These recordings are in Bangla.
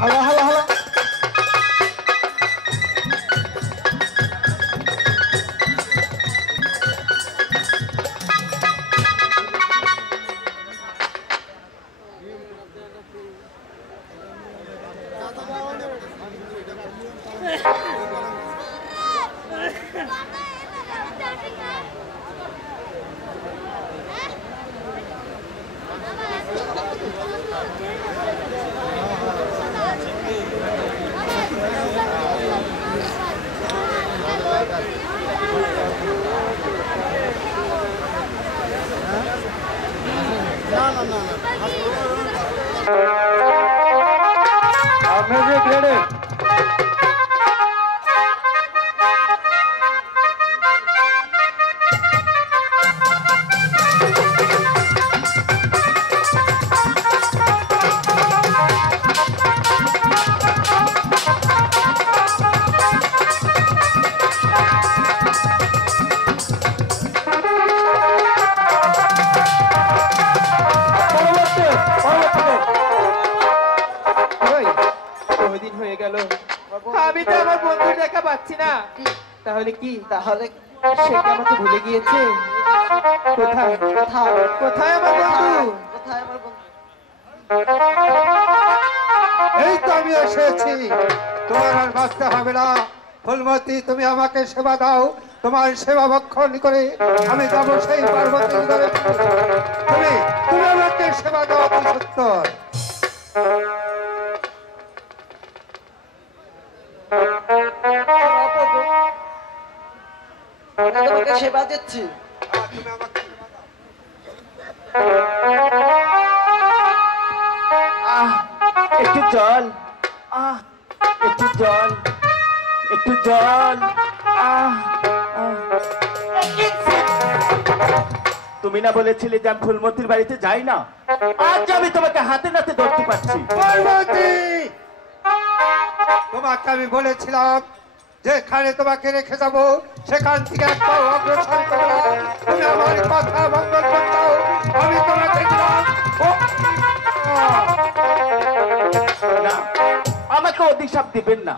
হালা হালা হালা আমি তো আমার বন্ধু দেখা পাচ্ছি না। তাহলে কি সে কি আমাকে ভুলে গিয়েছে? কোথায় কোথায় কোথায় আমার বন্ধু? কোথায় আমার বন্ধু? এই তো আমি এসেছি, তোমার আর বাঁচতে হবে না। ফুলমতি, তুমি আমাকে সেবা দাও, তোমার সেবা ভক্ষণ করে আমি যাবো সেই পার্বতীর ঘরে। তুমি তুমি আমাকে সেবা দাও অতি সত্তর। তোমাকে সেবা দিচ্ছি। একটু জল, একটু জল, একটু জল। তুমি না বলেছিলে যে আমি ফুলমতির বাড়িতে যাই না? আজ আমি তোমাকে হাতে নাতে ধরতে পারছি। পার্বতী, তোমাকে আমি বলেছিলাম যেখানে তোমাকে রেখে যাব সেখান থেকে একটা অগ্রসর করো না। তুমি আমার কথা ভঙ্গ করছো, আমি তোমাকে দিলাম। না, আমাকে অভিশাপ দিবেন না।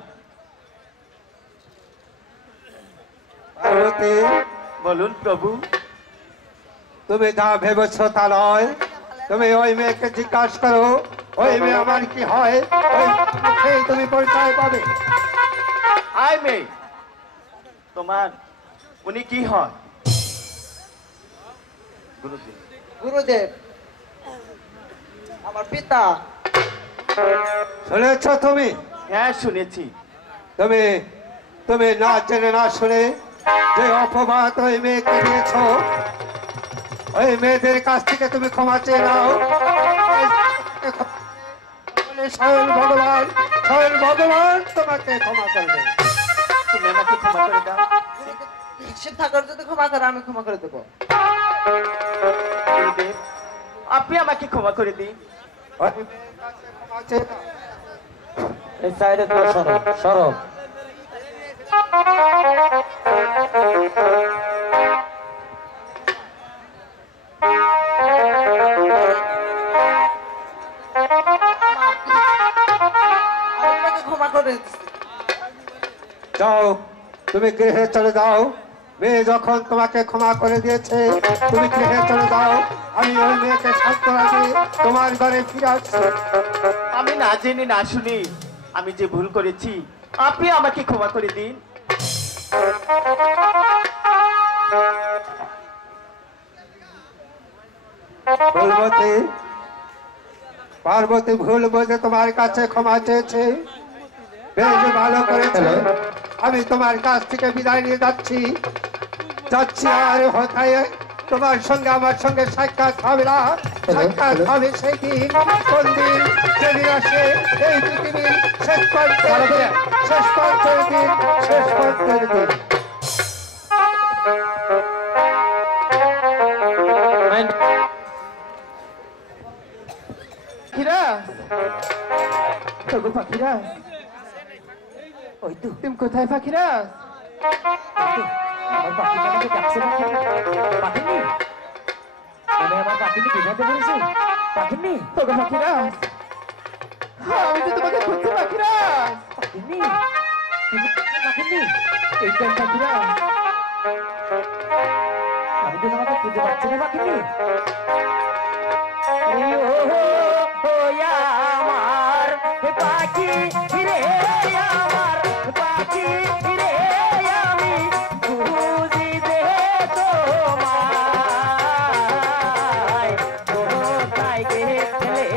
পার্বতী, বলুন প্রভু। তুমি যা ভেবেছ তা নয়। তুমি ওই মেয়েকে জিজ্ঞাসা করো ওই মেয়ে আমার কি হয়, ওই মুখেই তুমি পরিচয় পাবে। আয় মেয়ে, তোমার উনি কি হয়? গুরুদেব। গুরুদেব আমার পিতা। শুনেছ তুমি? হ্যাঁ শুনেছি। তুমি তুমি না জেনে না শুনে যে অপবাদ ওই মেয়েকে দিয়েছ, ওই মেয়েদের কাছ থেকে তুমি ক্ষমা চেয়ে নাও। স্বয়ং ভগবান, স্বয়ং ভগবান তোমাকে ক্ষমা করবে। তুমি আমাকে ক্ষমা করে দাও। নিশ্চিত থাকার যদি ক্ষমা করে আমি ক্ষমা করে দেবো। গুরুদেব, আপনি আমাকে ক্ষমা করে দিন। ওই মেয়ের কাছে ক্ষমা চেয়ে নাও। এই সাইডে তো সরব সরব। ক্ষমা করে যাও, তুমি গৃহে চলে যাও। মেয়ে যখন তোমাকে ক্ষমা করে দিয়েছে তুমি গৃহে চলে যাও। আমি ওই মেয়েকে সান্ত্বনা দিয়ে তোমার ঘরে ফিরে আসছি। আমি না জেনে না শুনে আমি যে ভুল করেছি আপনি আমাকে ক্ষমা করে দিন। ফুলমতি, পার্বতী ভুল বুঝে তোমার কাছে ক্ষমা চেয়েছে, বেশ ভালো করেছে। আমি তোমার কাছ থেকে বিদায় নিয়ে যাচ্ছি আর হতায় তোমার সঙ্গে আমার সঙ্গে সাক্ষাৎ হবে না। সাক্ষাৎ হবে সেই দিন, কোন দিন? যেদিন আসে এই পৃথিবীর শেষ পর্যায়ের দিন, শেষ পর্যায়ের দিন, শেষ পর্যায়ের দিন। ফাকিরাজ, ওই তো তুমি কোথায় ফাকিরাজ? আমার পাখিটা আমাকে ডাকছে না কেন? পাখিনি? মানে আমার পাখিনি বিঘাতে পড়েছে? পাখিনি? তোকে ফাকিরাজ, আমি তো তোমাকে খুঁজতে বাঘিনী বাঘিনী এই কেন পাখিরা আমি তো তোমাকে খুঁজে পাচ্ছি না বাঘিনী আমার পাখি রে আমার পাখি রে আমি খুঁজি দে তোমায় কোথায় গেলে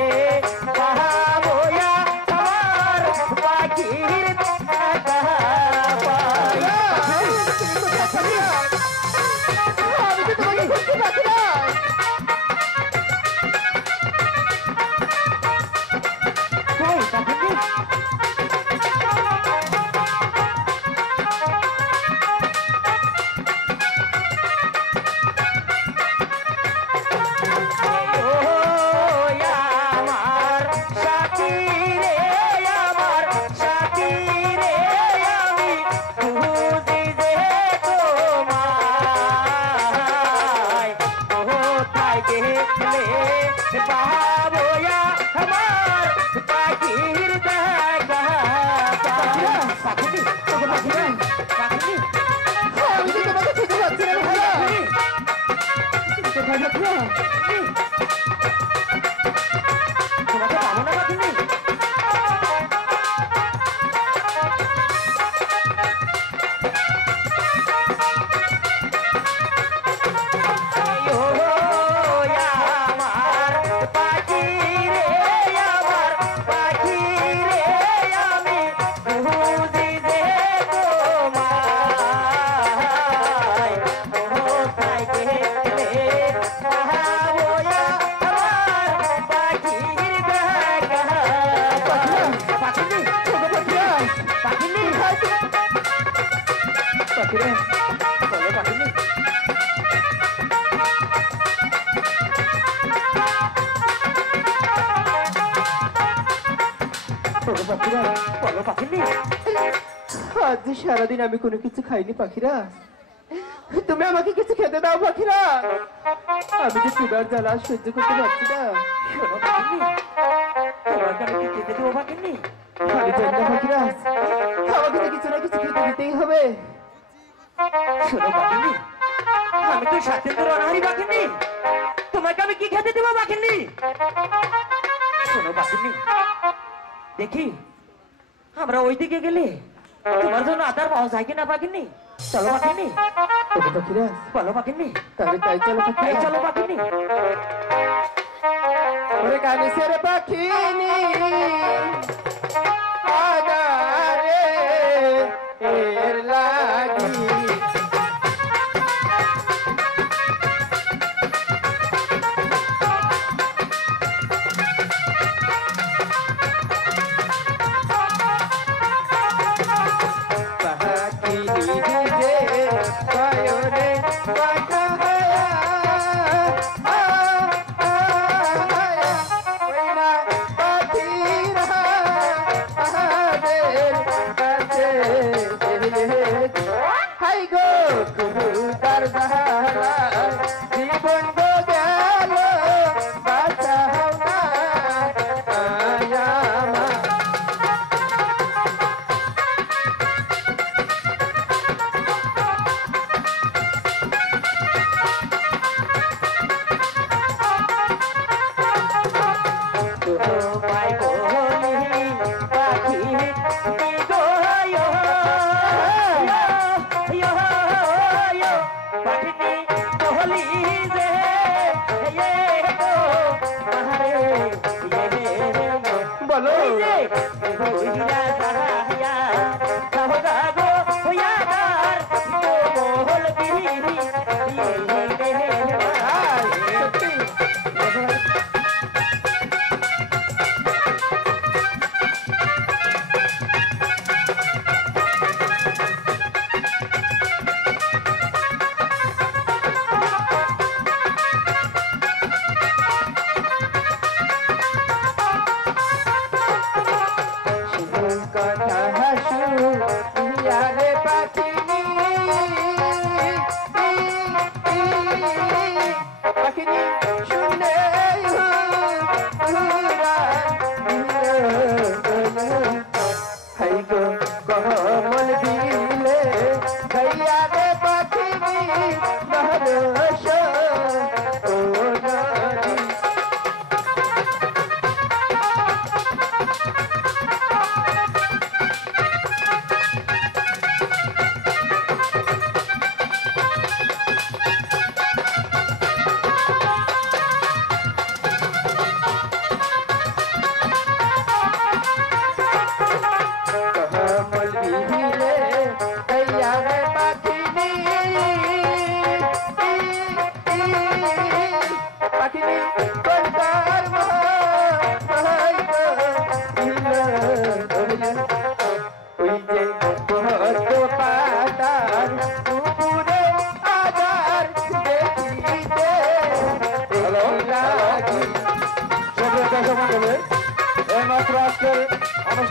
পাবোয়া আমার পাখির দেখা পাই আমি তো তোমাকে খুঁজতে পাচ্ছি না কই পাখি আমার সাথী রে আমার সাথী রে আমি খুঁজি যে তোমায় কোথায় গেলে পাবো আমার পাখির দেখা পাখি তোকে পাখি পাখি আমি তো তোমাকে খুঁজে পাচ্ছি না ভাইয়া কোথায় যাচ্ছ তোমাকে পাবো না বাঘিনী আমার পাখি রে আমার পাখি রে আমি খুঁজি যে তোমায় কোথায় গেলে পাবো আমার পাখির দেখা পাখিনি পাখিনি পাখিরে বলো পাখিনি আজ সারাদিন আমি কোনো কিছু খাইনি পাখিরা তুমি আমাকে কিছু খেতে দাও পাখিরা আমি যে চুলার জ্বালা সহ্য করতে পারছি না শোনো পাখিনি তোমাকে আমি কি খেতে দেবো পাখিনি আমি জানি না পাখিরা আমাকে তো কিছু না কিছু খেতে দিতেই হবে শোনো পাখিনি আমি তো সাথে তো রানাহারি পাখিনি তোমাকে আমি কি খেতে দেবো পাখিনি শোনো পাখিনি দেখি আমরা ওইদিকে গেলে তোমার জন্য আদার পাওয়া যায় কিনা পাখিনি চলো পাখিনি বলো পাখিনি তাহলে তাই চলো তাই চলো পাখিনি ওরে কানিসের পাখিনি আদারে এর লাগি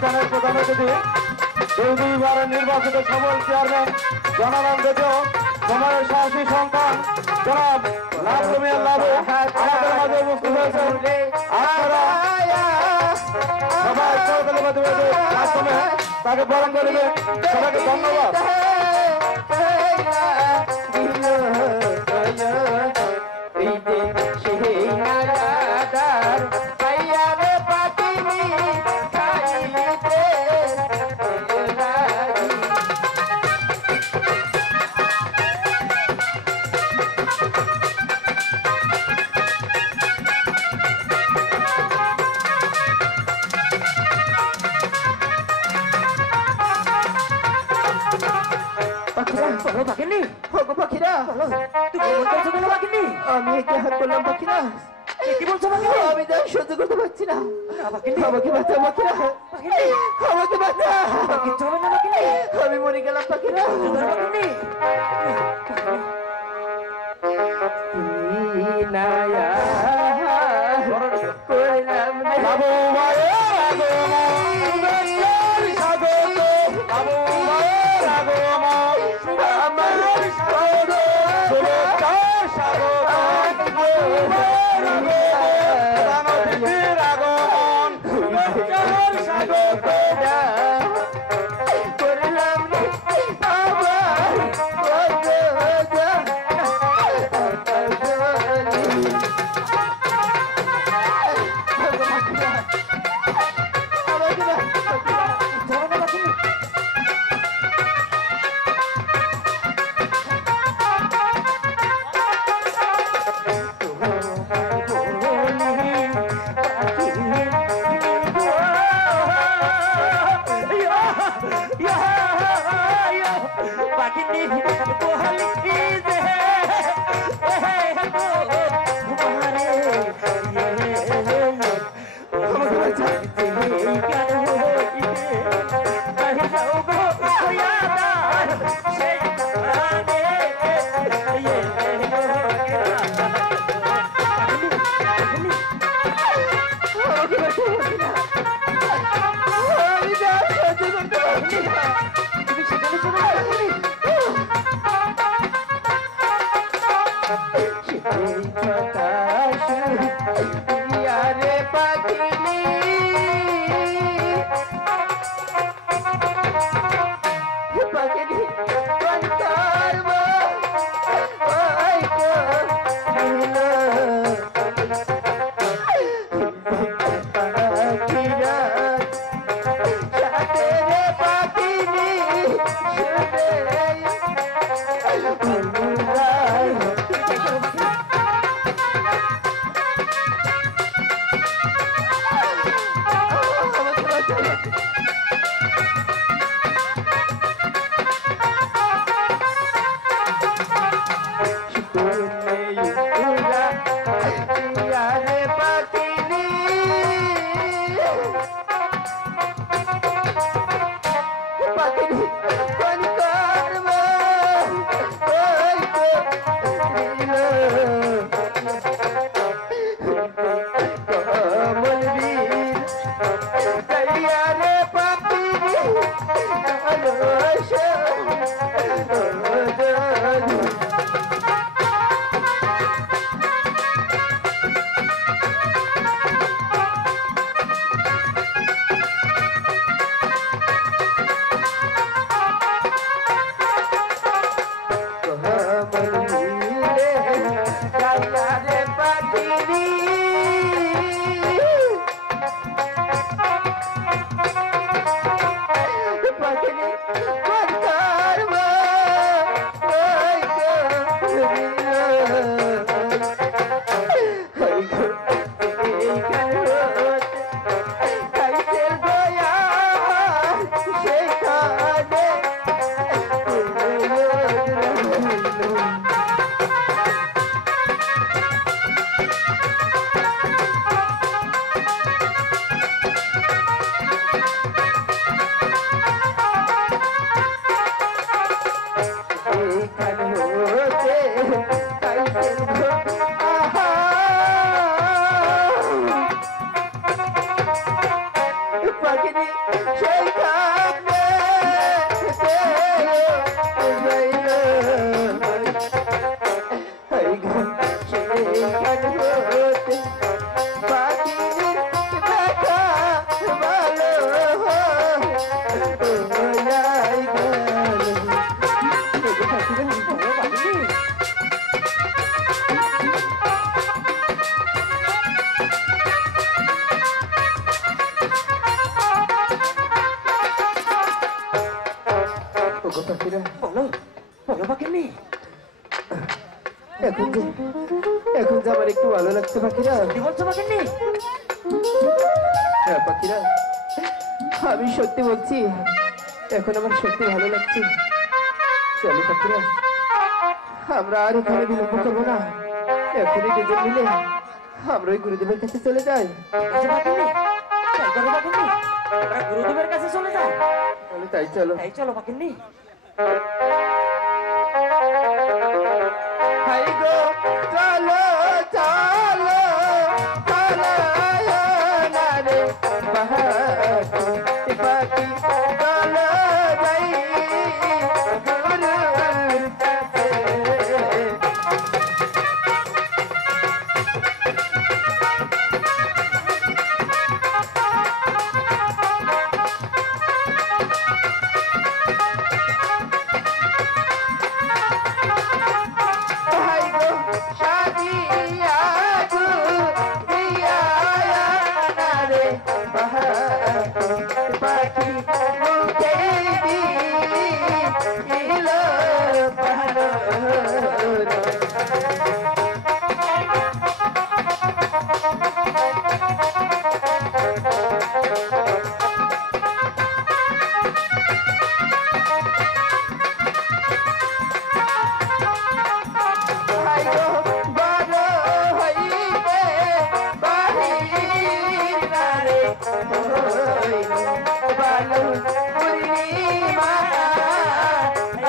অনুষ্ঠানের প্রধান অতিথি এই দুইবারের নির্বাচিত সফল চেয়ারম্যান জনারাম দেজো সময়ের সাহসী সন্তান জনাব লাভলু মিয়া লাভু আমাদের মাঝে উপস্থিত হয়েছেন। আপনারা সবাই সরকারি মাধ্যমে তাকে বরণ করবেন। সবাইকে ধন্যবাদ। আমি একে হাত করলাম পাখিরা, কি বলছো আমি যা সহ্য করতে পারছি না। আমাকে বাঁচা পাখিরা, আমাকে বাঁচা, আমি মরে গেলাম পাখিরা। ওগো পাখিরা, বলো বলো পাখিনি। এখন যে আমার একটু ভালো লাগছে পাখিরা। কি বলছো পাখিনি? হ্যাঁ পাখিরা, আমি সত্যি বলছি, এখন আমার সত্যি ভালো লাগছে। চলো পাখিরা, আমরা আর এখানে বিলম্ব করবো না, এখনই দুজন মিলে আমরা ওই গুরুদেবের কাছে চলে যাই। বলছো পাখিনি? তাই করো পাখিনি, আমরা গুরুদেবের কাছে চলে যাই। তাহলে তাই চলো। তাই চলো পাখিনি। হাই গো চলো চলো চলো না রে পাখি পাখি, চলো যাই গুরুর কাছে। হাই গো শাদিয়া গো দিয়া না রে পাখি মুখে দিলো পাহাড়। হাই গো বড় হইবে বাহির না রে বালু পূর্ণিমা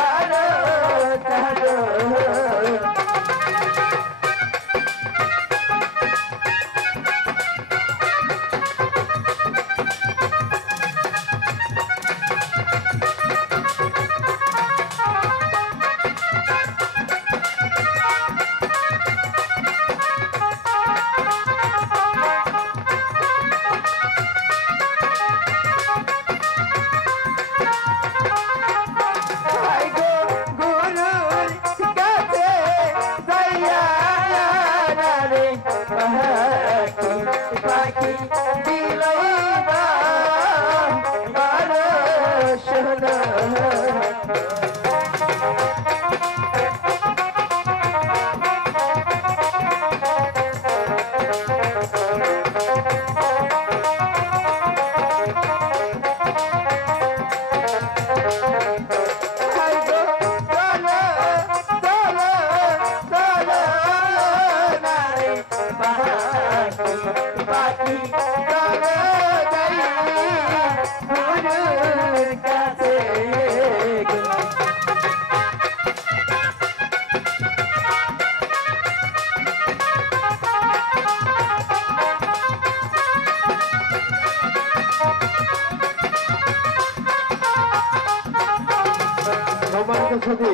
আলো চাঁদো। হাই গো গুরুর কাছে যাইয়া না রে পাখি পাখি দিলাই বা বারো শোনো। হাই গো চলো চলো চলো না রে পাখি পাখি, চলো যাই গুরুর কাছে। সম্মানিত সতী,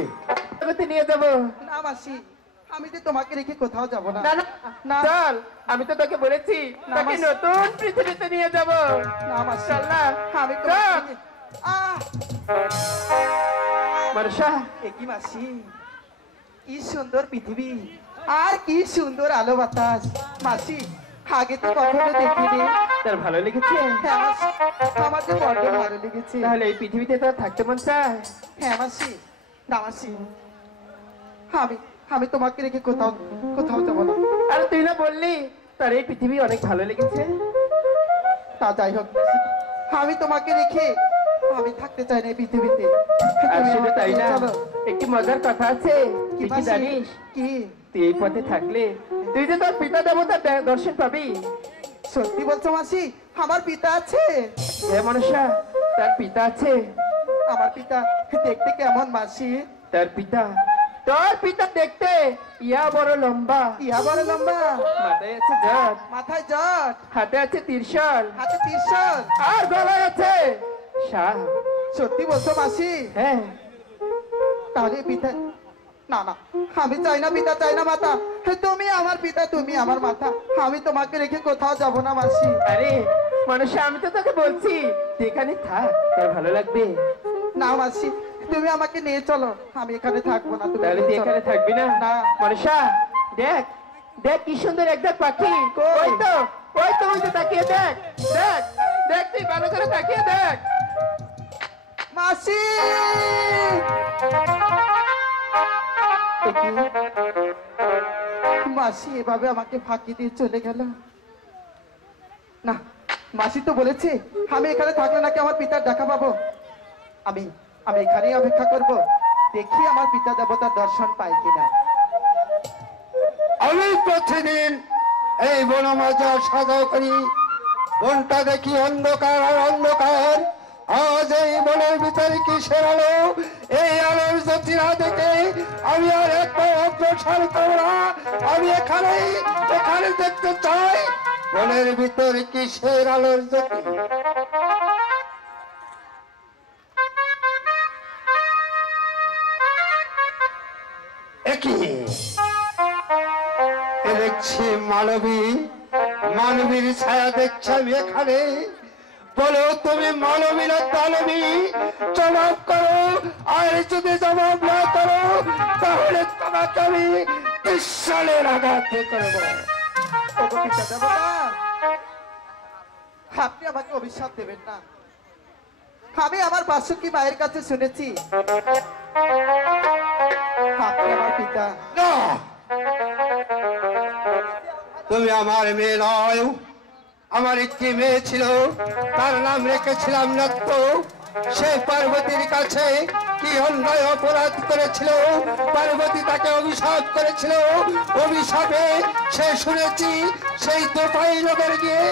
জগতে নিয়ে যাবো। না মাসি, আমি যে তোমাকে রেখে কোথাও যাব না। না না চল, আমি তো তোকে বলেছি তোকে মাসি। নতুন পৃথিবীতে নিয়ে যাবো। না মাসি, চল না, আমি চল। তোমাকে আহ মনসা, এ কি মাসি, কি সুন্দর পৃথিবী আর কি সুন্দর আলো বাতাস। মাসি, আগে তো কখনো দেখিনি। তোর ভালো লেগেছে? হ্যাঁ মাসি, আমার যে বড্ড ভালো লেগেছে। তাহলে এই পৃথিবীতে তোর থাকতে মন চায়? হ্যাঁ মাসি, না মাসি, আমি আমি তোমাকে রেখে কোথাও কোথাও যাব না। আর তুই না বললি তোর এই পৃথিবী অনেক ভালো লেগেছে? তা যাই হোক, আমি তোমাকে রেখে আমি থাকতে চাই না এই পৃথিবীতে। আর তুমি শুধু আমাকে তাই নিয়ে না, চলো। একটি মজার কথা আছে, কি তুই কি মাসি? জানিস? কি? তুই এই পথে থাকলে তুই যে তোর পিতা দেবতার দর্শন পাবি। সত্যি বলছো মাসি? আমার পিতা আছে? হে মনসা, তার পিতা আছে। আমার পিতা দেখতে কেমন মাসি? তার পিতা, তোর পিতা দেখতে ইয়া বড় লম্বা, ইহা বড় লম্বা, মাথায় আছে জট, মাথায় জট, হাতে আছে ত্রিশূল, হাতে ত্রিশূল, আর গলায় আছে সাপ। সত্যি বলছো মাসি? হ্যাঁ, তাহলে পিতা, না না, আমি চাই না পিতা, চাই না মাতা। তুমি আমার পিতা, তুমি আমার মাতা। আমি তোমাকে রেখে কোথাও যাব না মাসি। আরে মনসা, আমি তো তোকে বলছি তুই এখানে থাক, তোর ভালো লাগবে। না মাসি, তুমি আমাকে নিয়ে চলো, আমি এখানে থাকবো না। তুমি তাহলে তুই নিয়ে চলো। এখানে থাকবি না? না। মনসা, দেখ দেখ কি সুন্দর একটা পাখি। ওই তো ওই তো ওই তো, তাকিয়ে দেখ, দেখ দেখ, তুই ভালো করে তাকিয়ে দেখ। মাসি মাসি এভাবে আমাকে ফাঁকি দিয়ে চলে গেল। না, মাসি তো বলেছে আমি এখানে থাকলে নাকি আমার পিতার দেখা পাবো। আমি আমি এখানেই অপেক্ষা করব, দেখি আমার পিতা দেবতার দর্শন পাই কিনা। আমি প্রতিদিন এই বনমাজা সাজা করি, বনটা দেখি অন্ধকার আর অন্ধকার। আজ এই বনের ভিতরে কিসের আলো? এই আলোর জ্যোতি না দেখে আমি আর একটু অগ্রসর করব না। আমি এখানে দেখতে চাই বনের ভিতরে কিসের আলোর জ্যোতি। একই দেখছি মানবীর ছায়া দেখছি আমি এখানে। বলো তুমি মানবী না দানবী? জবাব করো, আর যদি জবাব না করো তাহলে তোমাকে আমি পিস্তলের আঘাতে করবো। ওগো পিতা দেবতা, আপনি আমাকে অভিশাপ দেবেন না। আমি আমার বাসুকি মায়ের কাছে শুনেছি আপনি আমার পিতা। না, তুমি আমার মেয়ে নয়। আমার একটি মেয়ে ছিল, তার নাম রেখেছিলাম নত্য। সে পার্বতীর কাছে কি অন্যায় অপরাধ করেছিল, পার্বতী তাকে অভিশাপ করেছিল। অভিশাপে সে শুনেছি সেই দোপাই লোকের গিয়ে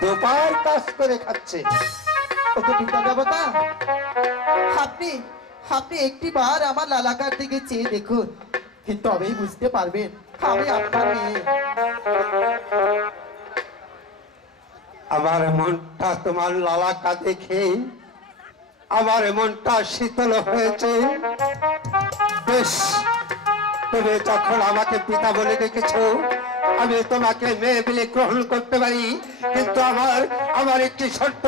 দোপার কাজ করে খাচ্ছে। ওগো পিতা দেবতা, আপনি আপনি একটি বার আমার লালাকার দিকে চেয়ে দেখুন, কিন্তু তবেই বুঝতে পারবেন আমি আপনার মেয়ে। আমার মনটা তোমার লালাকা দেখে আমার মনটা শীতল হয়েছে। বেশ, তুমি যখন আমাকে পিতা বলে ডেকেছো, আমি তোমাকে মেয়ে বলে গ্রহণ করতে পারি, কিন্তু আমার একটি শর্ত।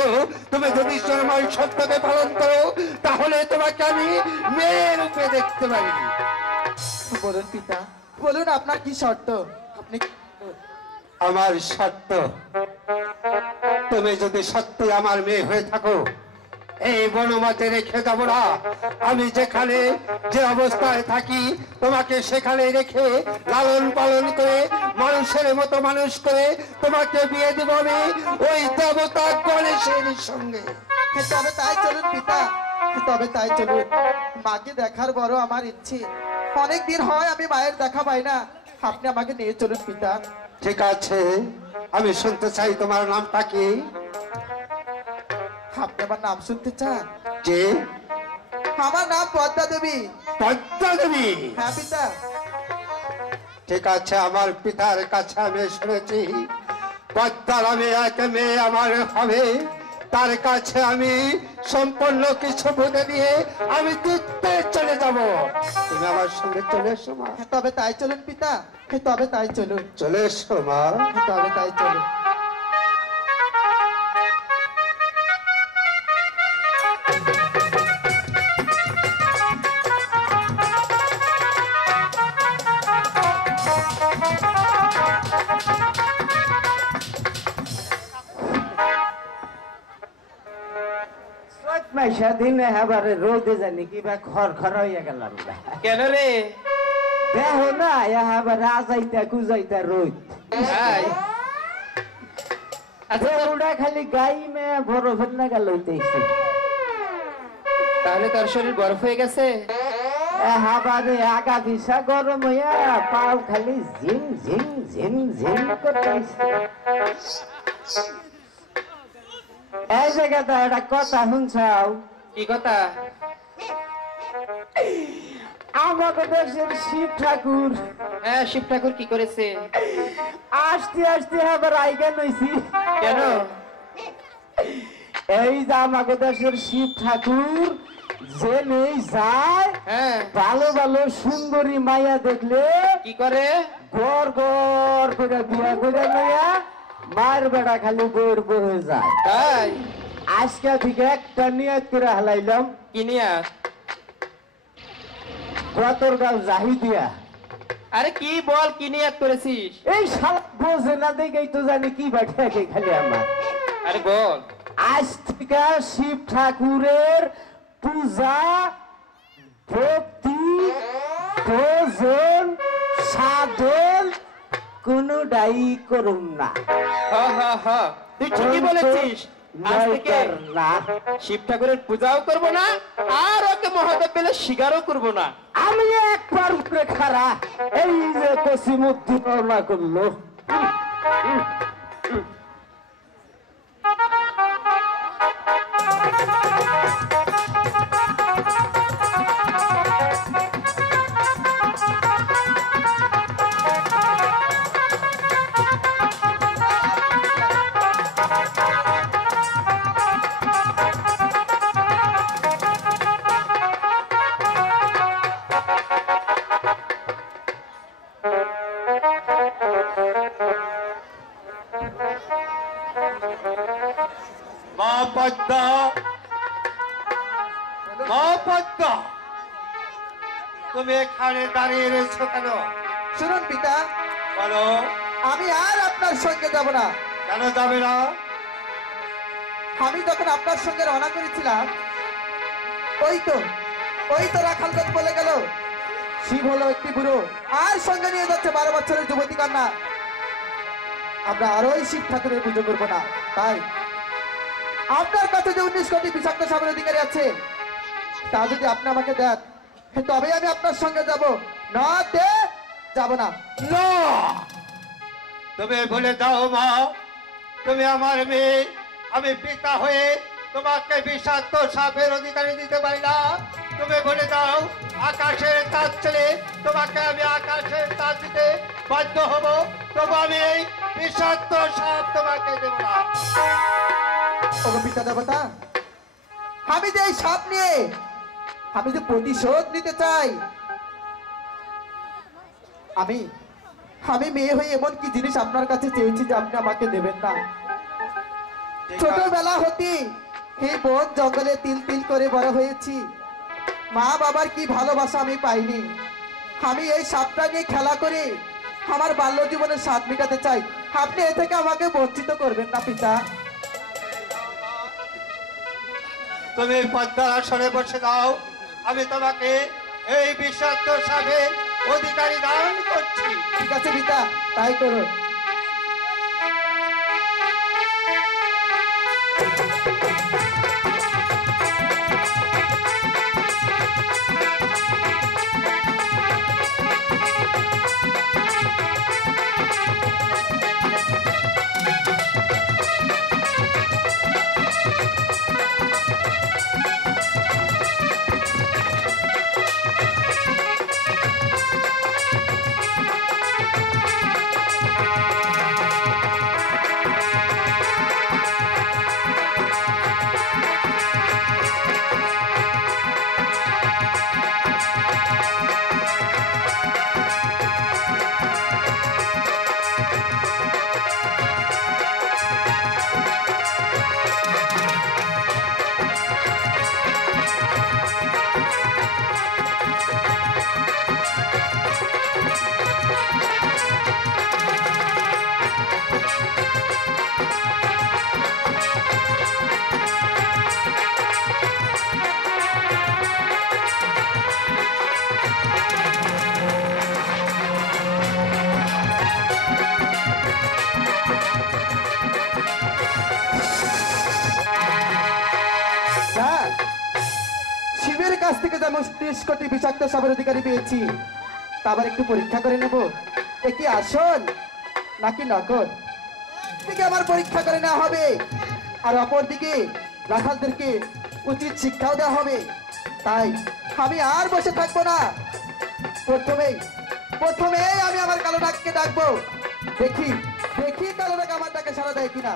তুমি যদি আমার শর্তকে পালন করো তাহলে তোমাকে আমি মেয়ে রূপে দেখতে পারি। বলুন পিতা, বলুন আপনার কি শর্ত? আপনি আমার শর্ত, তুমি যদি সত্যি আমার মেয়ে হয়ে থাকো, এই বনমাতে রেখে যাব না। আমি যেখানে যে অবস্থায় থাকি তোমাকে সেখানে রেখে লালন পালন করে মানুষের মতো মানুষ করে তোমাকে বিয়ে দেব আমি ওই দেবতা গণেশের সঙ্গে। তবে তাই চলুন পিতা, তবে তাই চলুন। মাকে দেখার বড় আমার ইচ্ছে। অনেক দিন হয় আমি মায়ের দেখা পাই না, আপনি আমাকে নিয়ে চলুন পিতা। ঠিক আছে, আমি শুনতে চাই তোমার নামটা কি? আপনি আমার নাম শুনতে চান? যে আমার নাম পদ্মা দেবী। পদ্মা দেবী? হ্যাঁ পিতা। ঠিক আছে, আমার পিতার কাছে আমি শুনেছি পদ্মা নামে এক মেয়ে আমার হবে। তার কাছে আমি সম্পূর্ণ কিছু বুঝে দিয়ে আমি দেখতে চলে যাব। তুমি আমার সঙ্গে চলে এসো মা। তবে তাই চলুন পিতা, তবে তাই চলুন। চলে এসো মা। তবে তাই চলুন। সেদিন এবারে রোদে জানি কিবা খর খর হইয়া গেলাম। কেন রে? দেখো না এবারে আজাইতা কুজাইতা রোদ। ওটা খালি গাই মে বরফের নাগা লইতেছে। তাহলে তোর শরীর বরফ হয়ে গেছে? এবারে আগা পিছা গরম হইয়া পাও খালি ঝিম ঝিম ঝিম ঝিম করতেছে। এই জায়গাটা একটা কথা শুনছাও? কি কথা? আমাদের দেশের শিব ঠাকুর। হ্যাঁ, শিব ঠাকুর কি করেছে? আসতে আসতে আবার আইগান হইছি। কেন? এই যে আমাদের দেশের শিব ঠাকুর যে নেই যায়, হ্যাঁ, ভালো ভালো সুন্দরী মাইয়া দেখলে কি করে? গড় গড় করে বিয়া করে লইয়া মায়ের বেড়া খালি বউর বউ হয়ে যায়। তাই? আজকে থেকে একটা নিয়ত করে হালাইলাম। কি নিয়া? কতর গাল জাহি দিয়া। আরে কি বল, কি নিয়াত করেছিস? এই শালা বোঝে না দেখেই তো জানি কি বাঠিয়াকে খালি আমার। আরে বল। আজ থেকে শিব ঠাকুরের পূজা প্রতি ভোজন সাধন কোনটাই করুম না। তুই ঠিকই বলেছিস। আজ থেকে না, শিব ঠাকুরের পূজাও করব না, আর ওকে মহাদেব পেলে শিকারও করব না। আমি একবার উপরে খারা এই যে কসি মুক্তি পাওনা করলো। মা পদ্মা, মা পদ্মা, তুমি এখানে দাঁড়িয়ে রয়েছো কেন? শুনুন পিতা, বলো, আমি আর আপনার সঙ্গে যাব না। কেন যাবে না? আমি যখন আপনার সঙ্গে রওনা করেছিলাম, ওই তো রাখালগঞ্জ বলে গেল শিব হলো একটি বুড়ো, আর সঙ্গে নিয়ে যাচ্ছে 12 বছরের যুবতী কন্যা। আমরা আর ওই শিব ঠাকুরের পুজো করবো না। তাই আপনার কাছে যে 19 কোটি বিষাক্ত সাপের অধিকারী আছে, তা যদি আপনি আমাকে দেন, তবে আমি আপনার সঙ্গে যাব, না দে যাব না। না, তুমি বলে দাও মা, তুমি আমার মেয়ে, আমি পিতা হয়ে তোমাকে বিষাক্ত সাপের অধিকারী দিতে পারি না। তুমি বলে দাও, আকাশের তাজ ছেলে তোমাকে আমি আকাশের তাজ দিতে বাধ্য হব, তবু আমি এই বিষাক্ত সাপ তোমাকে দেব না। ওগো পিতা দেবতা, আমি যে এই সাপ নিয়ে আমি যে প্রতিশোধ নিতে চাই, আমি মেয়ে হয়ে এমন কি জিনিস আপনার কাছে চেয়েছি যে আপনি আমাকে দেবেন না? ছোটবেলা হতে এই বন জঙ্গলে তিল তিল করে বড় হয়েছি, মা বাবার কি ভালোবাসা আমি পাইনি। আমি এই সাপটা নিয়ে খেলা করে আমার বাল্য জীবনের স্বাদ মেটাতে চাই। আপনি এ থেকে আমাকে বঞ্চিত করবেন না পিতা। তুমি পদ্মার আসনে বসে দাও, আমি তোমাকে এই বিষাক্ত সাপের অধিকারী দান করছি। ঠিক আছে পিতা, তাই করুন। শিবের কাছ থেকে যেমন 30 কোটি বিষাক্ত সাপের অধিকারী পেয়েছি, তা আবার একটু পরীক্ষা করে নেব, এ কি আসল নাকি নকল। দিকে আমার পরীক্ষা করে নেওয়া হবে, আর অপর দিকে রাখালদেরকে উচিত শিক্ষাও দেওয়া হবে। তাই আমি আর বসে থাকবো না, প্রথমেই আমি আমার কালো নাগকে ডাকবো। দেখি কালো নাগ আমার ডাকে সাড়া দেয় কিনা।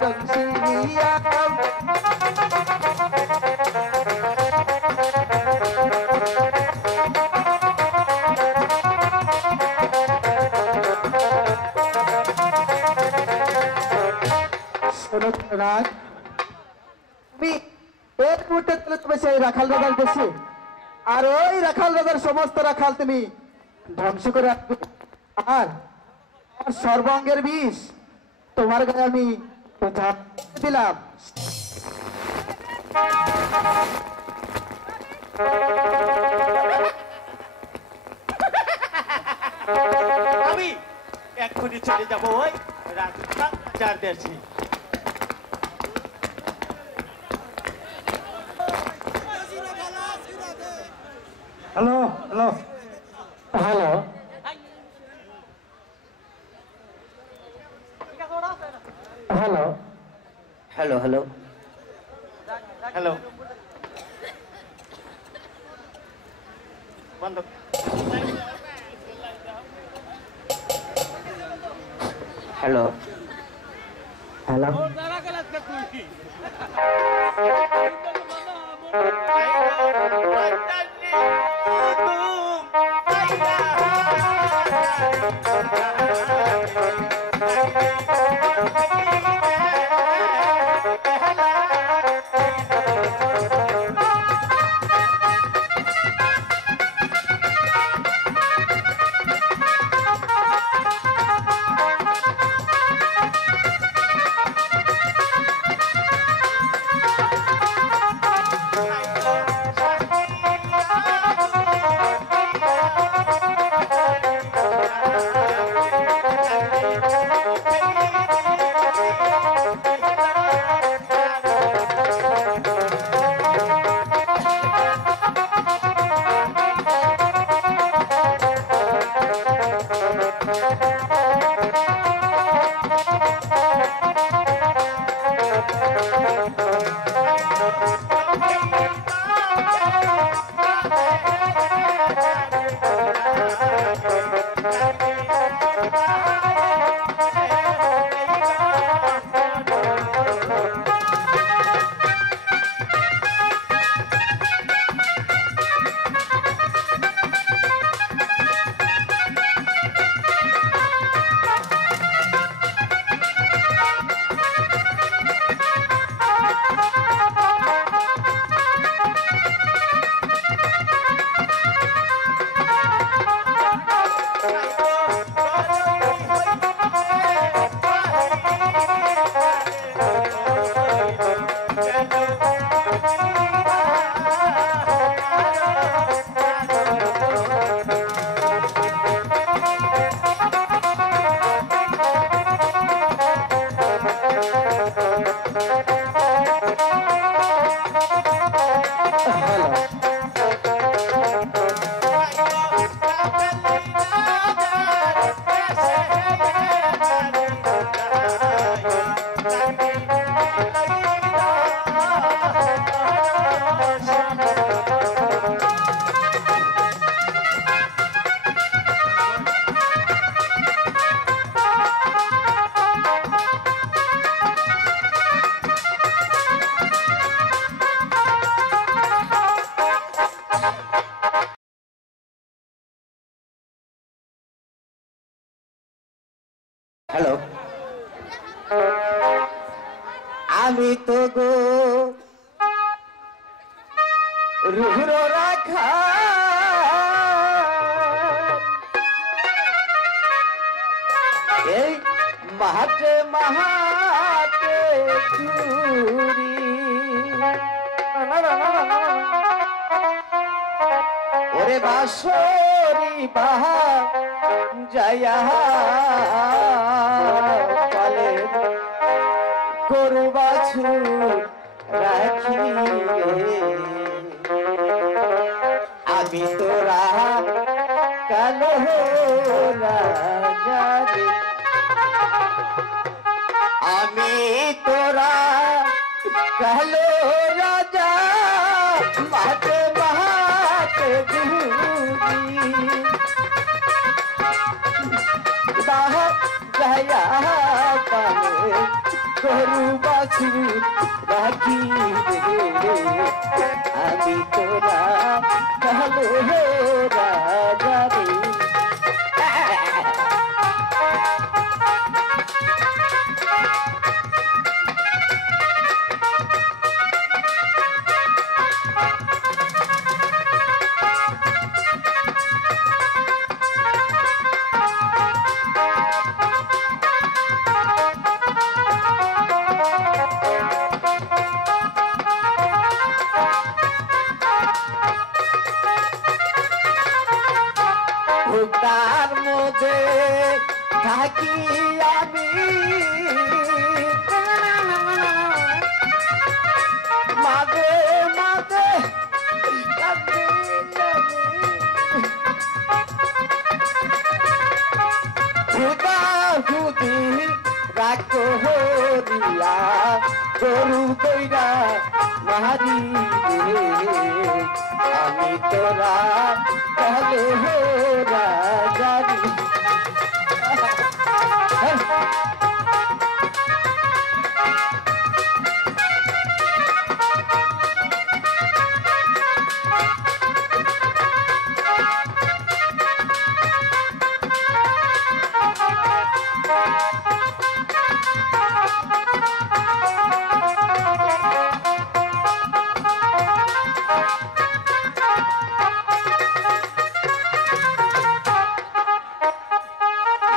टंसिया শোনো রাজ, আমি এক মুহূর্তে তুলে তুমি সেই রাখাল রাজার দেশে আর ওই রাখাল রাজার সমস্ত রাখাল তুমি ধ্বংস করে রাখবে আর আমার সর্বাঙ্গের বিষ তোমার গায়ে আমি দিলাম। আমি এক্ষুনি চলে যাবো ওই রাজার দেশে। Hello hello hello hello hello hello hello বন্ধ। হ্যালো হ্যালো হ্যালো আমি তো গো রুহুর রাখা এই মাহাতে মাহাতে ঘুরি ওরে বাসরি বাহা জয়া পালে গরু বাছুর রাখি আমি তোরা কালো রাজা রে আমি তোরা কালো রাজা মাতে মাতে ঘুরি বাহা জয়া পালে গরু বাছু রাখি আমি তোরা ভালো রাজারে তার মধ্যে থাকি আমি মাঝে মাঝে খুদা খুদি রাখো হরিয়া গরু দইরা মারি আমি তোরা ভালো রাজারি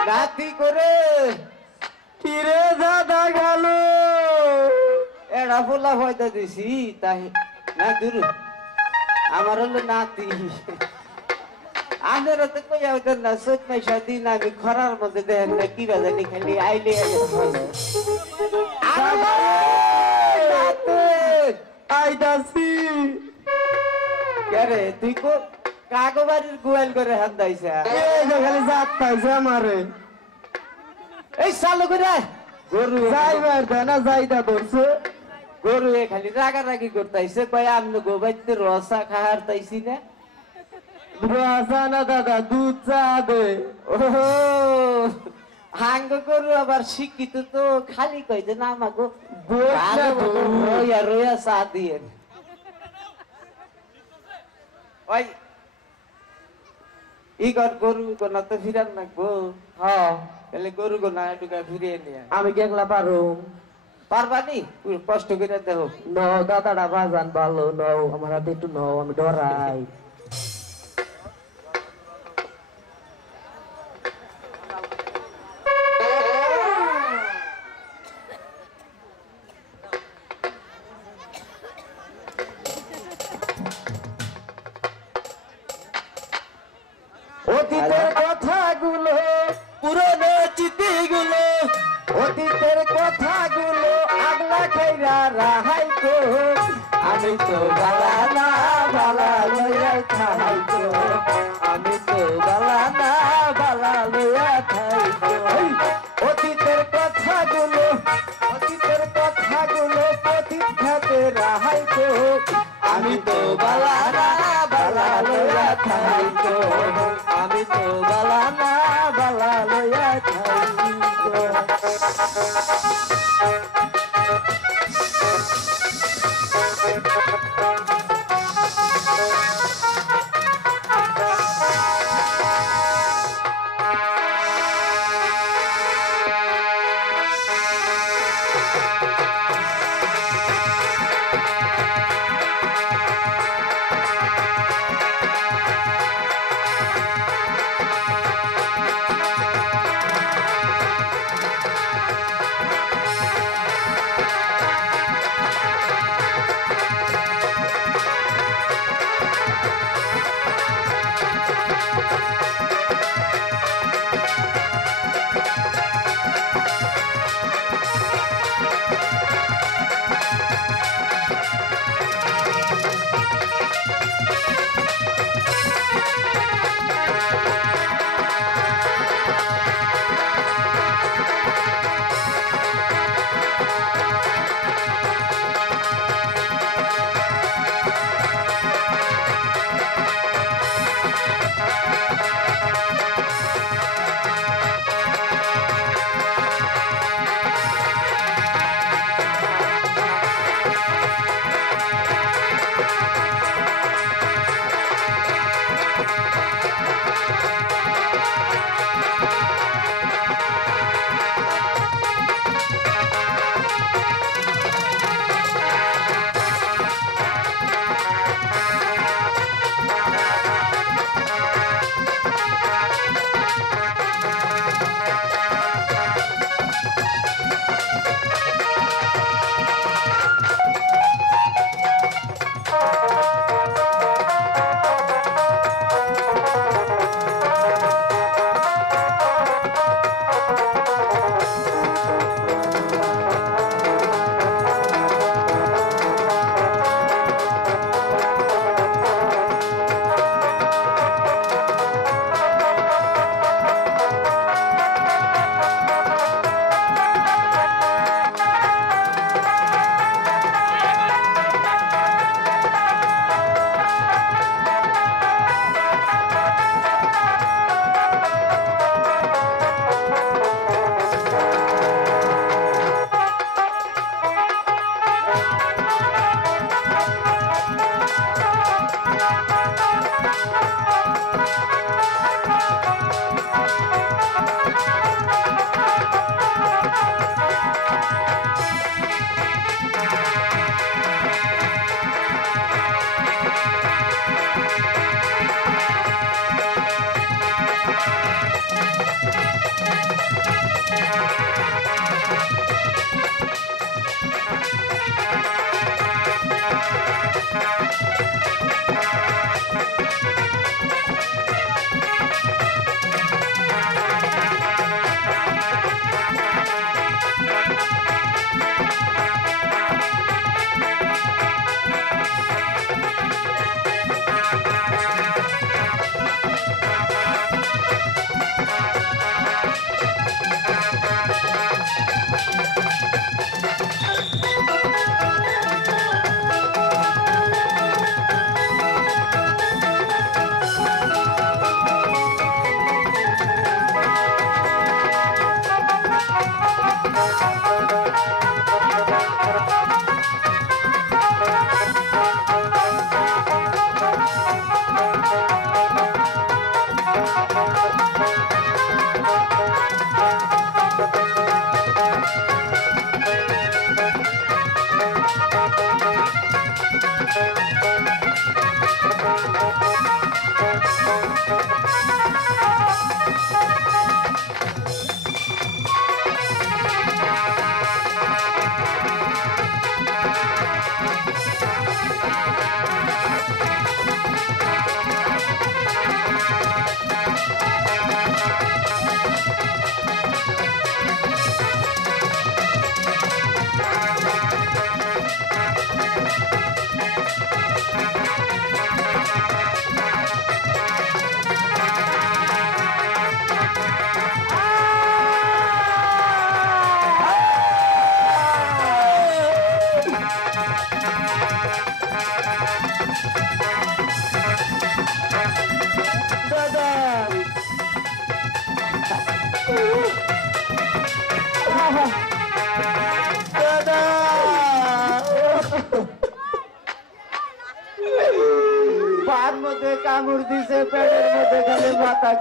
রাতি করে কিরে দাদা গেল এরা ফোলা ফয়দা দিছি তাই না দূর আমার হলো নাতি আমাদের তো কই আউতেন না সত পয়সা দিন আমি খরার মধ্যে দেখেন না কি বাজানি খালি আইলে আইতাছি কে তুই কো কাগবাড়ির গোয়াল করে হাত দাইছে খালি জাত পাইছে আমারে এই চালু করে গরু যাইবার দেয় না যাইতা ধরছে গরু খালি রাগারাগি করতেছে কয় আমনে গোবাইতে রসা খাহার তাইছি না রসা না দাদা দুধ চা দে ও হাঙ্গ গরু আবার শিক্ষিত তো খালি কই যে না আমাগো রইয়া রইয়া চা দিয়ে ওই ইগর গরু গোনা তো ফিরান লাগবো হ্যাঁ তাহলে গরু গোনা একটু ফিরিয়ে নিয়ে আমি কি একলা পারো পারবানি কষ্ট করে দেখো ন দাদাটা বাজান ভালো নও আমার হাতে একটু নও আমি ডরাই অতীতের কথাগুলো পুরনো চিঠিগুলো অতীতের কথাগুলো আগলা খাইরা রাহাই তো আমি তো বালা না বালা লইয়া খাই তো আমি তো বালা না বালা লইয়া খাই তো অতীতের কথাগুলো অতীত খাতে রাহাই তো আমি তো বালা না বালা লইয়া খাই তো আমি তো বালা না বালা লইয়া খাই তো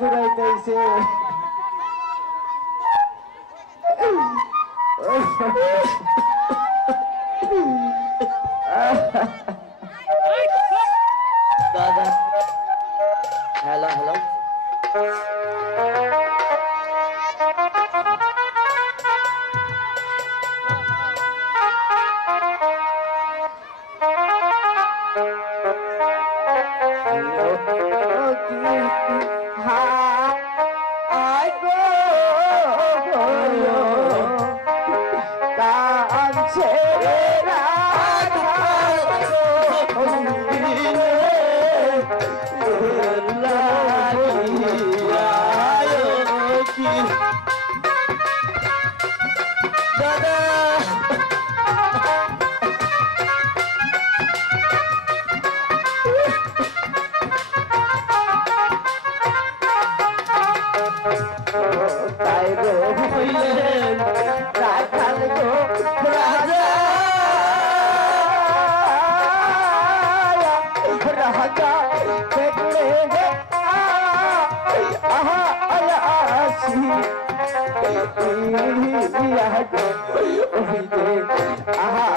ঘুরাইতেছে দাদা হ্যালো হ্যালো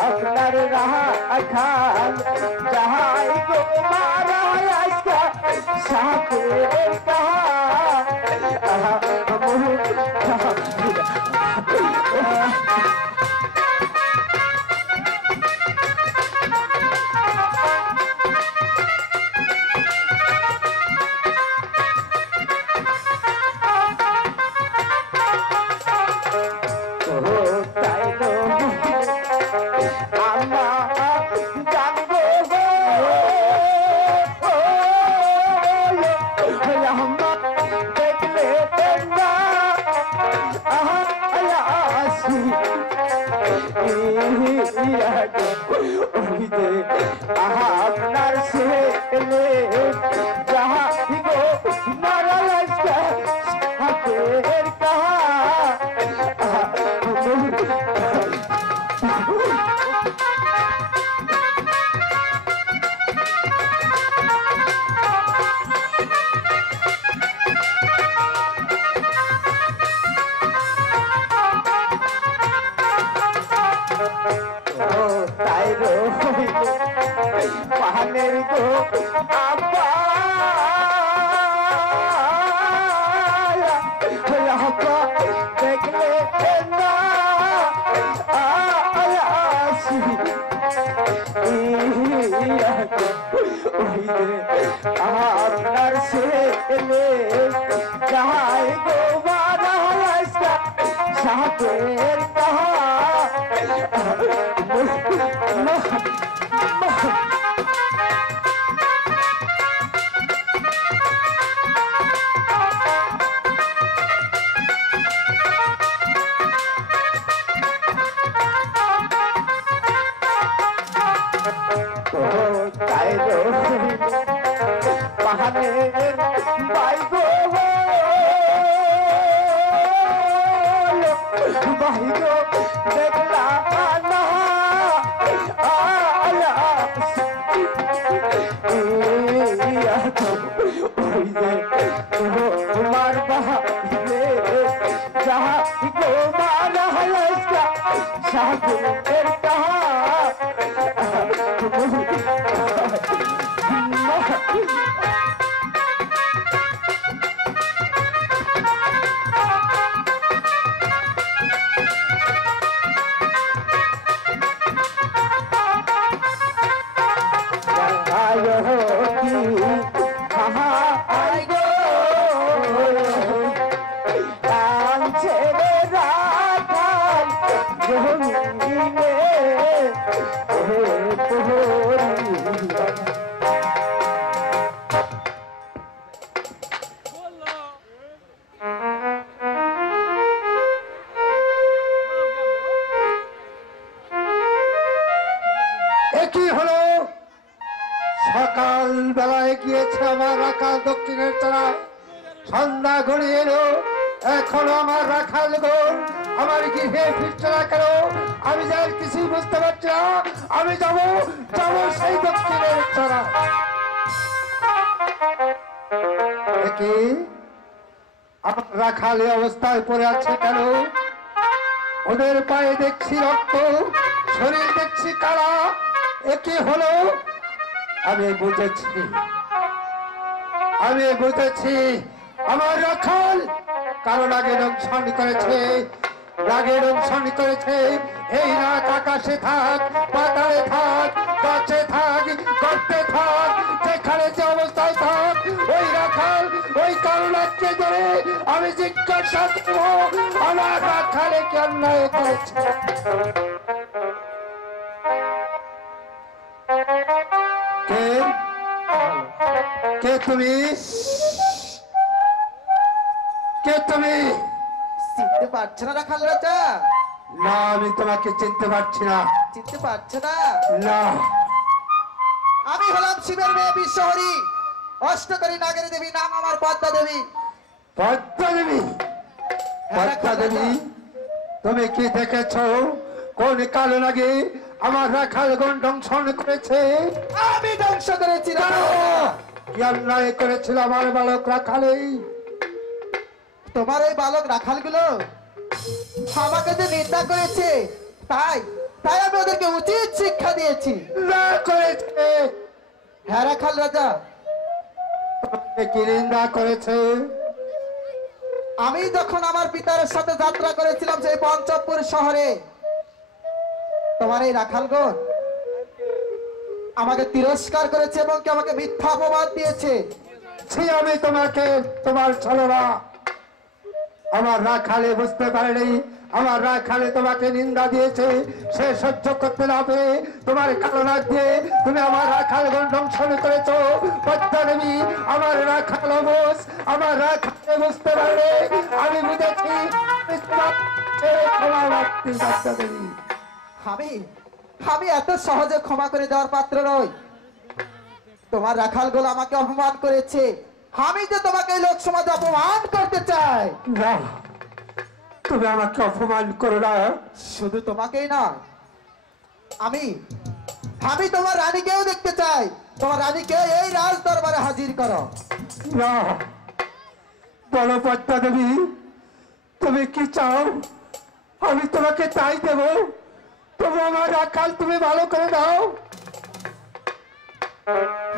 আপনার রাহা খান যাহাই গো মারা আজকা সাথে কাহা আপনার ছেলে যাহা গো মারা হাতের কাহা পাহানের গো আব্বা দেখলে না আসি আপনার ছেলে যাহাই গো মারা সাথের কাহা পাহাড়ের বাই গো বাই গো দেখলা না তোমার বাহারে যাহা গো মারা সাগরের কাহা সকাল বেলায় গিয়েছে আমার রাখাল দক্ষিণের তলায়, সন্ধ্যা ঘনিয়ে এলো, এখনো আমার রাখাল গণ আমার গৃহে ফিরছে না কেন? আমি যার কিছুই বুঝতে পারছি না। আমি যাবো সেই দক্ষিণের তলায়। আমার রাখালে অবস্থায় পড়ে আছে কেন? ওদের পায়ে দেখছি রক্ত, শরীর দেখছি কালা, একে হলো। আমি বুঝেছি, আমি বুঝেছি আমার রাখাল কারণ আগে দংশন করেছে, রাগে দংশন করেছে। এই রাত আকাশে থাক, পাতালে থাক, গাছে থাক, গর্তে থাক, যেখানে যে অবস্থায় থাক, ওই রাখাল ওই কারণাকে ধরে আমি জিজ্ঞাসা করবো আমার রাখালে কি অন্যায় করেছে। কে কে তুমি? কে তুমি? চিনতে পারছে না রাখাল রাজা? না, আমি তোমাকে চিনতে পারছি না। চিনতে পারছে না? না, আমি হলাম শিবের মেয়ে বিশ্বহরি, অষ্টকরী নাগের দেবী, নাম আমার পদ্মা দেবী। পদ্মা দেবী। পদ্মা দেবী, তুমি কি দেখেছ কোন কালো নাগে আমার রাখাল গণ দংশন করেছে? আমি ধ্বংস করেছি রাখাল জানো, রাজা। কি অন্যায় করেছিল আমার বালক রাখালে? তোমার ওই বালক রাখালগুলো আমাকে যে নিন্দা করেছে, তাই তাই আমি ওদেরকে উচিত শিক্ষা দিয়েছি। না করেছে। হ্যাঁ রাখাল রাজা, তোমাকে কি নিন্দা করেছে? আমি যখন আমার পিতার সাথে যাত্রা করেছিলাম সেই পঞ্চপুর শহরে, তোমার এই রাখালগণ আমাকে তিরস্কার করেছে এবং কি আমাকে মিথ্যা অপবাদ দিয়েছে। সে আমি তোমাকে তোমার ছলনা আমার রাখালে বুঝতে পারেনি, আমার রাখালে তোমাকে নিন্দা দিয়েছে, সে সহ্য করতে না পেরে তোমার কালো নাক দিয়ে তুমি আমার রাখাল গণ দংশন করেছ। পদ্মা দেবী, আমার রাখাল অবশ, আমার রাখালে বুঝতে পারলে আমি বুঝেছি আমি তোমাকে ক্ষমা প্রার্থী। পদ্মা দেবী, আমি আমি এত সহজে ক্ষমা করে দেওয়ার পাত্র নই। তোমার রাখালগুলো আমাকে অপমান করেছে, আমি যে তোমাকে এই লোক সমাজে অপমান করতে চাই। না, তুমি আমাকে অপমান করো না। শুধু তোমাকেই না, আমি আমি তোমার রানীকেও দেখতে চাই। তোমার রানীকে এই রাজ দরবারে হাজির করো। না, বলো পদ্মা দেবী, তুমি কি চাও? আমি তোমাকে তাই দেব। তবু আমার রাখাল তুমি ভালো করে দাও।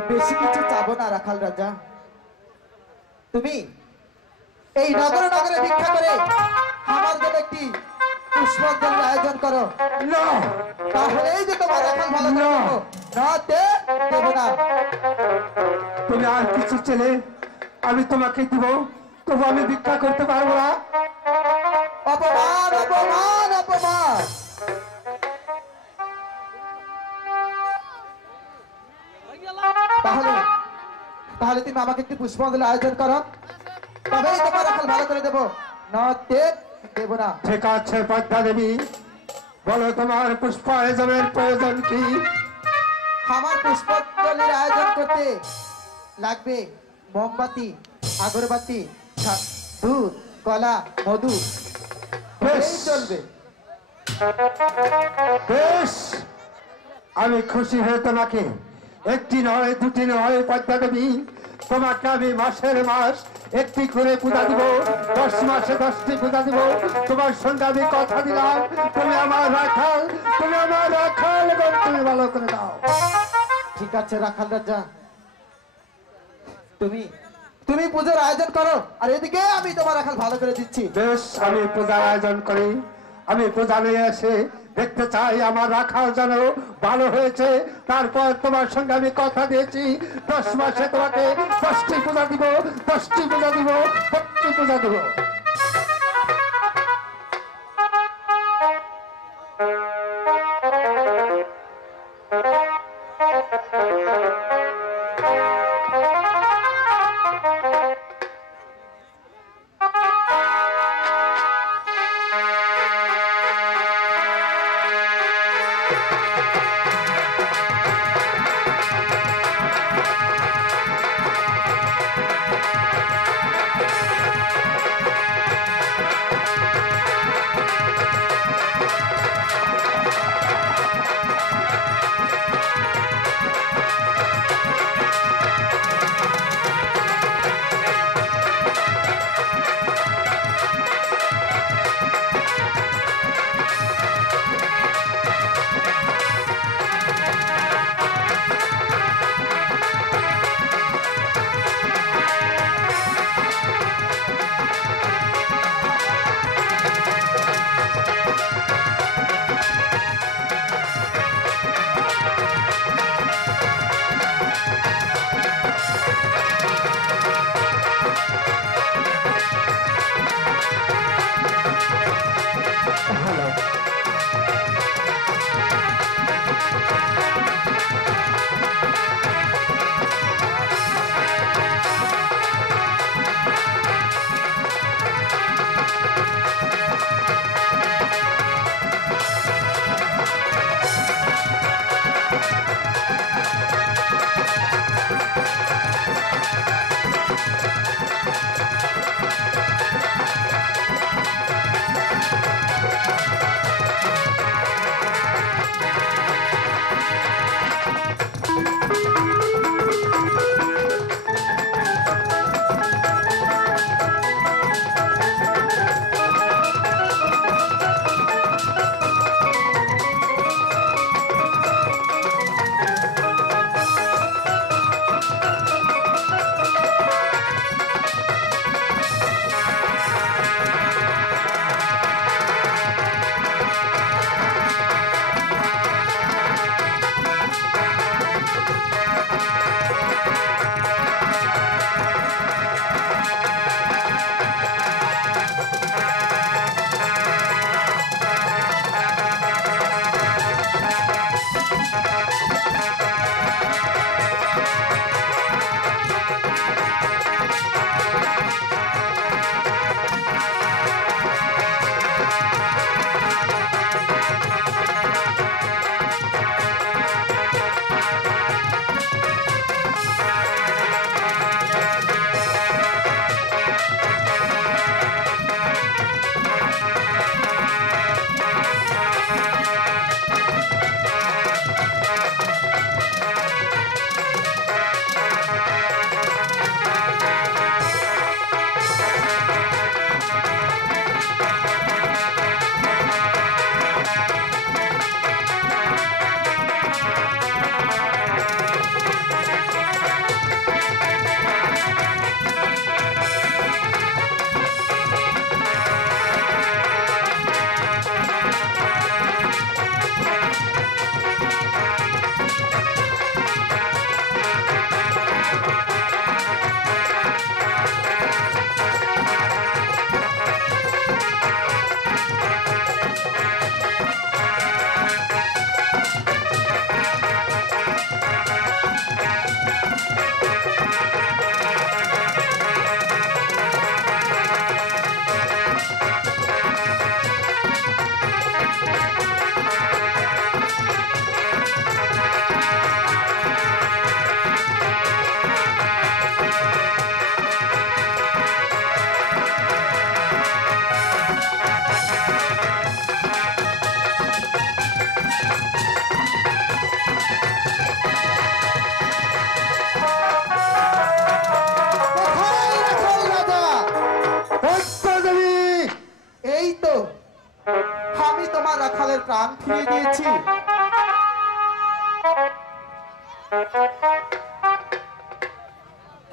বেশি কিছু চাবো না রাখাল রাজা, তুমি এই নগরে নগরে ভিক্ষা করে আমার জন্য একটি পুষ্পাঞ্জলির আয়োজন করো। না, তাহলেই যে তোমার রাখাল ভালো করে দেবো, নয়তো দেবো না। তুমি আর কিছু চেলে আমি তোমাকে দিব, তবু আমি ভিক্ষা করতে পারবো না। অপমান অপমান অপমান। তাহলে তাহলে তুমি আমাকে একটি পুষ্পাঞ্জলির আয়োজন করো, তবেই তোমার রাখাল ভালো করে দেবো, নয়তো দেবো না। ঠিক আছে পদ্মা দেবী, বলো তোমার পুষ্পায়জনের প্রয়োজন কি? আমার পুষ্পাঞ্জলির আয়োজন করতে লাগবে মোমবাতি, আগরবাতি, দুধ, কলা, মধু, বেশ। এই চলবে। বেশ, আমি খুশি হয়ে তোমাকে একটি নয় দুটি নয় পদ্মা দেবী, তোমাকে আমি মাসের মাস একটি করে পূজা দিব, 10 মাসে 10টি পূজা দিব। তোমার সঙ্গে আমি কথা দিলাম, তুমি আমার রাখাল, তুমি আমার রাখাল এবং তুমি ভালো করে দাও। ঠিক আছে রাখাল রাজা, তুমি তুমি পূজার আয়োজন করো, আর এদিকে আমি তোমার রাখাল ভালো করে দিচ্ছি। বেশ, আমি পূজার আয়োজন করি। আমি পূজা নিয়ে এসে দেখতে চাই আমার রাখাল যেন ভালো হয়েছে। তারপর তোমার সঙ্গে আমি কথা দিয়েছি 10 মাসে তোমাকে 10টি পূজা দিব, 10টি পূজা দিব, 10টি পূজা দিব।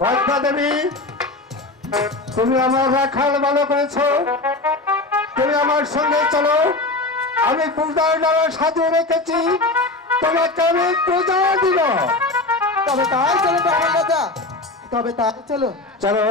পদ্মা দেবী, তুমি আমার রাখাল ভালো করেছো, তুমি আমার সঙ্গে চলো। আমি পূজার দ্বারা সাজিয়ে রেখেছি, তোমাকে আমি পূজা দিব। তবে তাই চলো ব্রাহ্মণ রাজা, তবে তাই চলো। চলো।